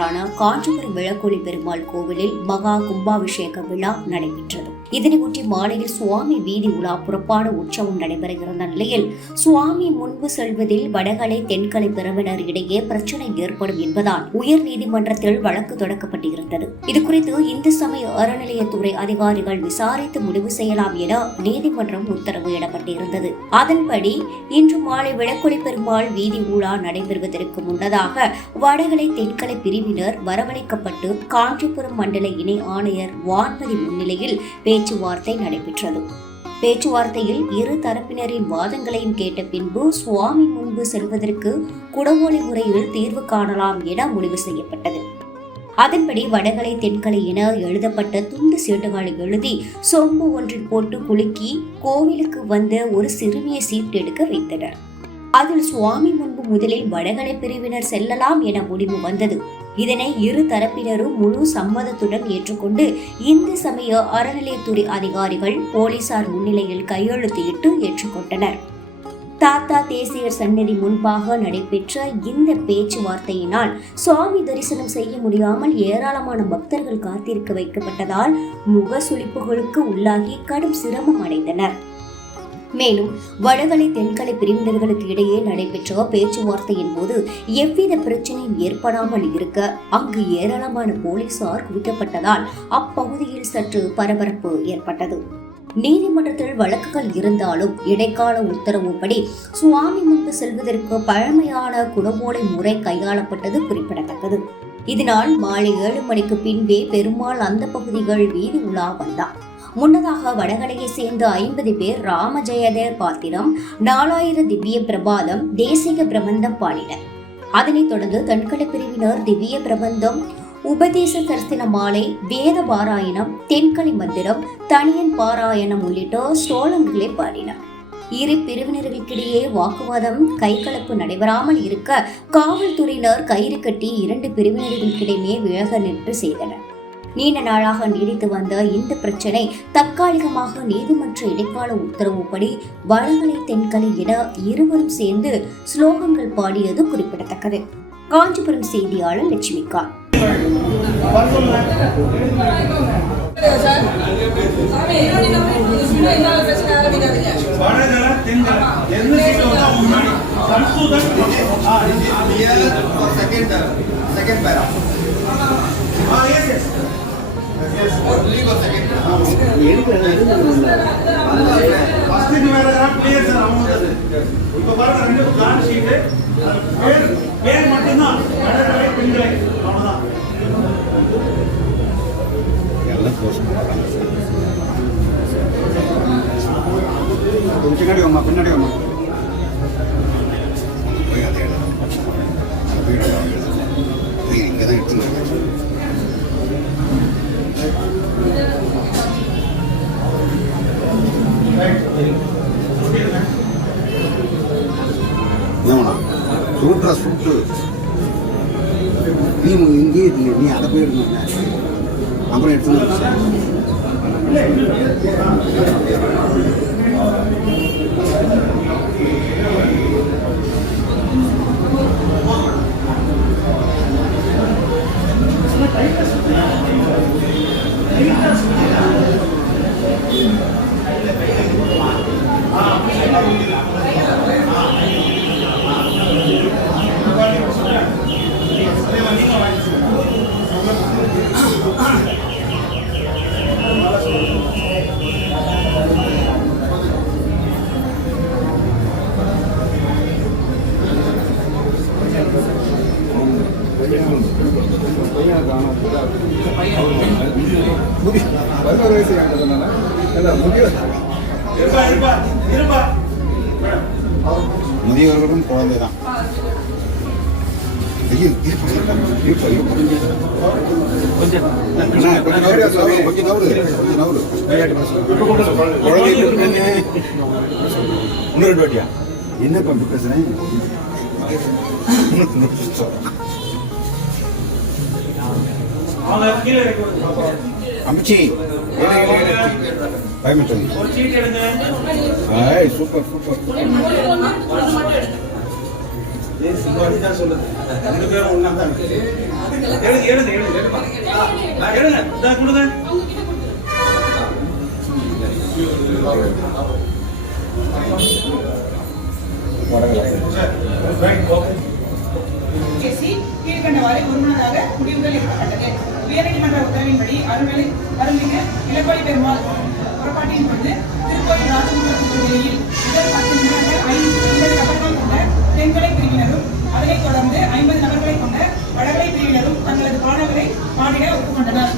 ஒன்றான காஞ்சிபுரம் விளக்கொலி பெருமாள் கோவிலில் மகா கும்பாபிஷேக விழா நடைபெற்றது. இதனையொட்டி மாலையில் சுவாமி வீதி உலா புறப்பாடு உற்சவம் நடைபெறுகிற நிலையில் சுவாமி முன்பு செல்வதில் வடகலை தென்கலை பிரிவினர் இடையே பிரச்சனை ஏற்படும் என்பதால் உயர் நீதிமன்றத்தில் வழக்கு தொடக்கப்பட்டிருந்தது. இதுகுறித்து இந்து சமய அறநிலையத்துறை அதிகாரிகள் விசாரித்து முடிவு செய்யலாம் என நீதிமன்றம் உத்தரவு இடப்பட்டிருந்தது. அதன்படி இன்று மாலை விளக்கொலி பெருமாள் வீதி உலா நடைபெறுவதற்கு முன்னதாக வடகலை தென்கலை பிரிவினர் வரவழைக்கப்பட்டு காஞ்சிபுரம் மண்டல இணை ஆணையர் வான்மதி முன்னிலையில் பேச்சுவார்த்தை நடைபெற்றது. பேச்சுவார்த்தையில் இரு தரப்பினரின் வாதங்களையும் கேட்ட பின்பு சுவாமி முன்பு செல்வதற்கு குடவோலை முறையில் தீர்வு காணலாம் என முடிவு செய்யப்பட்டது. அதன்படி வடகலை தென்கலை என எழுதப்பட்ட துண்டு சீட்டுகளை எழுதி சொம்பு ஒன்றில் போட்டு குலுக்கி கோவிலுக்கு வந்த ஒரு சிறுமியை சீட்டெடுக்க வைத்தனர். அதில் சுவாமி முன்பு முதலில் வடகலை பிரிவினர் செல்லலாம் என முடிவு வந்தது. இதனை இரு தரப்பினரும் முழு சம்மதத்துடன் ஏற்றுக்கொண்டு இந்து சமய அறநிலையத்துறை அதிகாரிகள் போலீசார் முன்னிலையில் கையெழுத்திட்டு ஏற்றுக்கொண்டனர். தாத்தா தேசியர் சன்னதி முன்பாக நடைபெற்ற இந்த பேச்சுவார்த்தையினால் சுவாமி தரிசனம் செய்ய முடியாமல் ஏராளமான பக்தர்கள் காத்திருக்க வைக்கப்பட்டதால் முக சுளிப்புகளுக்கு உள்ளாகி கடும் சிரமம் அடைந்தனர். மேலும் வடகலை தென்கலை பிரிவினர்களுக்கு இடையே நடைபெற்ற பேச்சுவார்த்தையின் போது எவ்வித பிரச்சனையும் ஏற்படாமல் இருக்க அங்கு ஏராளமான போலீசார் குவிக்கப்பட்டதால் அப்பகுதியில் சற்று பரபரப்பு ஏற்பட்டது. நீதிமன்றத்தில் வழக்குகள் இருந்தாலும் இடைக்கால உத்தரவுப்படி சுவாமி முன்பு செல்வதற்கு பழமையான குடவோலை முறை கையாளப்பட்டது குறிப்பிடத்தக்கது. இதனால் மாலை 7 மணிக்கு பின்பே பெருமாள் அந்த பகுதிகள் வீதி உலா வந்தார். முன்னதாக வடகலையை சேர்ந்த 50 பேர் ராமஜெயதேர் பாத்திரம் 4000 திவ்ய பிரபாதம் தேசிக பிரபந்தம் பாடினர். அதனைத் தொடர்ந்து தென்கலை பிரிவினர் திவ்ய பிரபந்தம் உபதேச தரிசன மாலை வேத பாராயணம் தென்கலை மந்திரம் தனியன் பாராயணம் உள்ளிட்ட ஸ்லோகங்களை பாடினர். இரு பிரிவினர்களுக்கிடையே வாக்குவாதம் கைகலப்பு நடைபெறாமல் இருக்க காவல்துறையினர் கயிறு கட்டி 2 பிரிவினர்களுக்கிடையே விலக நின்று செய்தனர். நீண்ட நாளாக நீடித்து வந்த இந்த பிரச்சனை தற்காலிகமாக நீதிமன்ற இடைக்கால உத்தரவுப்படி வடகலை தென்கலை என இருவரும் சேர்ந்து ஸ்லோகங்கள் பாடியது குறிப்பிடத்தக்கது. காஞ்சிபுரம் செய்தியாளர் லட்சுமிகாந்த். பின்னாடி வாமா பின்னாடி வாமா இங்கதான் எடுத்து சூட்டா சூட்டு நீ இங்கே நீ அதை போயிருந்தீங்க அப்புறம் எடுத்து முதியவர்களும் குழந்தைதான். என்ன பண்ணி பேசுறேன் அமிச்சி பயமிட்டது. Super super. சொல்லுது 2 பேரும் ஒன்னா தான். கீழ்கண்டவாறு ஒருமனதாக முடிவுகள் எடுக்கப்பட்டது. உயர்நீதிமன்ற உத்தரவின்படி அருள்மிகு இளங்கோடி பெருமாள் புறப்பாட்டின் பொழுது திருக்கோயில் ராஜமுகத்தின் நிலையில் முதல் 10 நிமிடங்கள் 50 நபர்கள் கொண்ட தென்கலை பிரிவினரும் அதனைத் தொடர்ந்து 50 நபர்களை கொண்ட வடகலை பிரிவினரும் தங்களது பாடல்களை பாடிட ஒப்புக்கொண்டனர்.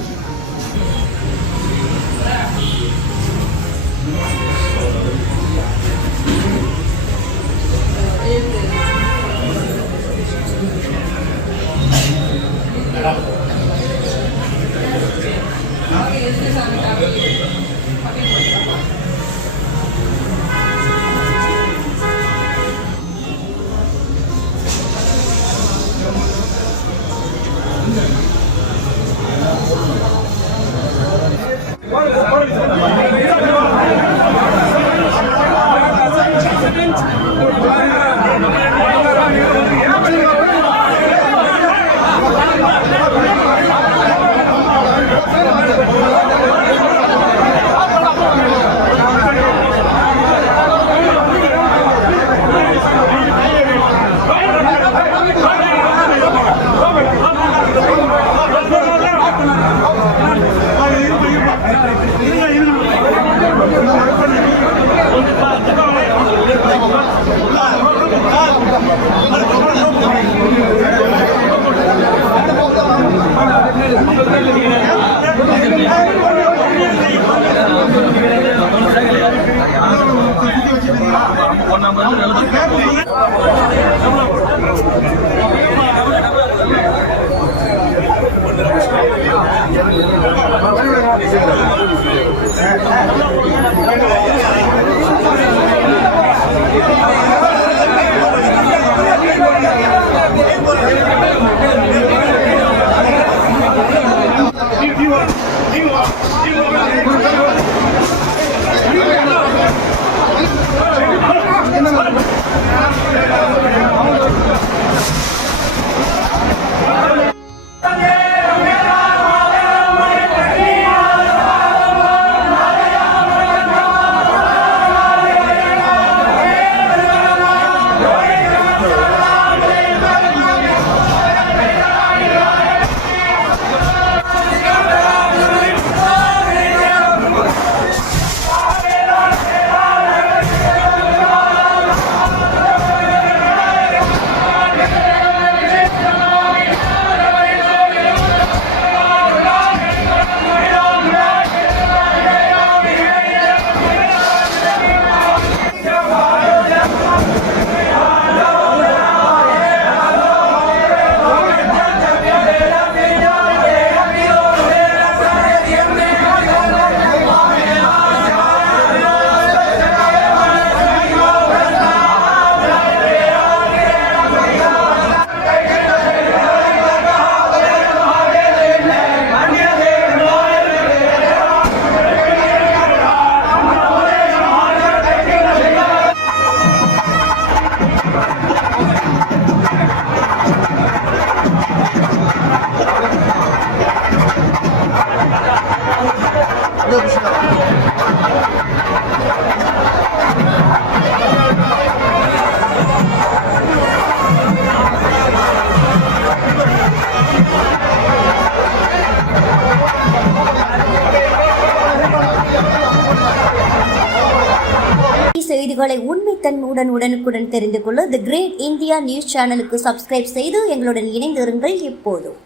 செய்திகளை உண்மைத்தன்மையுடன் உடனுக்குடன் தெரிந்து கொள்ள தி கிரேட் இந்தியா நியூஸ் சேனலுக்கு சப்ஸ்கிரைப் செய்து எங்களுடன் இணைந்திருங்கள் எப்போதும்.